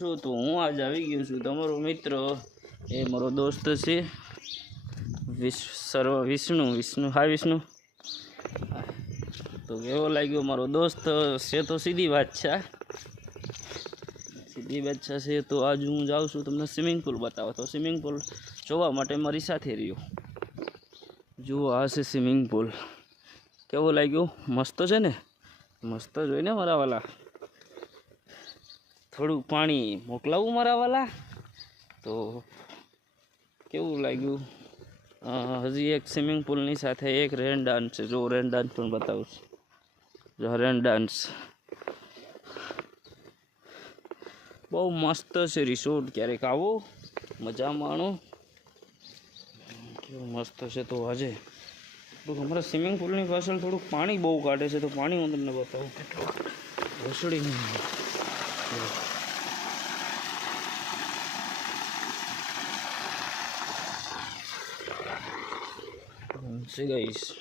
तो हूँ आज આવી ગયો છું તમારો મિત્ર એ મારો દોસ્ત છે વિષ્ણુ હા વિષ્ણુ તો કેવો લાગ્યો મારો દોસ્ત છે તો સીધી વાત છે તો આજ હું જાઉં છું તમને સ્વિમિંગ પુલ બતાવો તો સ્વિમિંગ પુલ જોવા માટે મારી સાથે રહ્યો જુઓ આ છે સ્વિમિંગ પુલ કેવો લાગ્યો મસ્ત છે ને મસ્ત જોઈને મારા વાલા થોડું પાણી મોકલાવું મારા વાલા તો કેવું લાગ્યું હજી એક સ્વિમિંગ પુલની સાથે એક રેન ડાન્સ છે જો રેન ડાન્સ પણ બતાવું છું જો રેન ડાન્સ બહુ મસ્ત છે રિસોર્ટ ક્યારેક આવો મજા માણો કેવું મસ્ત છે તો આજે અમારા સ્વિમિંગ પુલની પાછળ થોડુંક પાણી બહુ કાઢે છે તો પાણી હું તમને બતાવું કેટલું ઘસડી see guys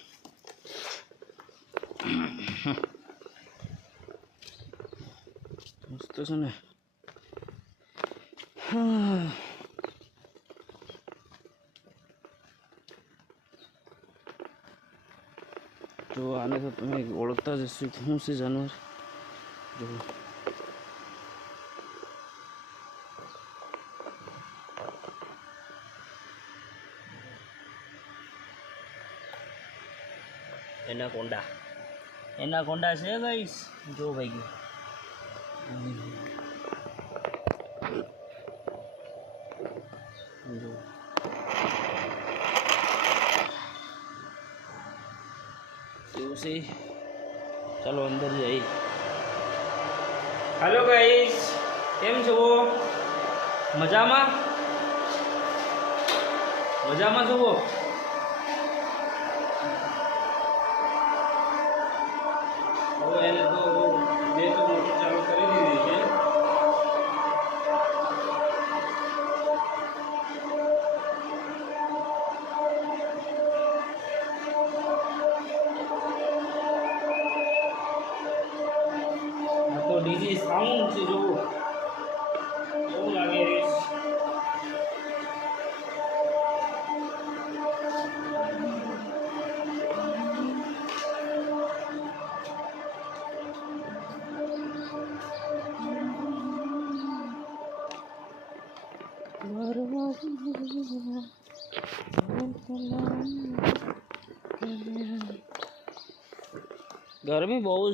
મસ્ત છે ને જો આને તો તમે ઓળખતા જ હશો શું છે જાનવર જો એનાકોન્ડા છે ગાઈસ જો ભાઈ જો કેવું છે ચાલો અંદર જઈએ હેલો ગાઈસ કેમ છો મજામાં છો એને તો બે તો મોટર ચાલુ કરી દીધી છે તો ડીજે સાઉન્ડ છે જોવું કેવું લાગે રીસ गर्मी बहुत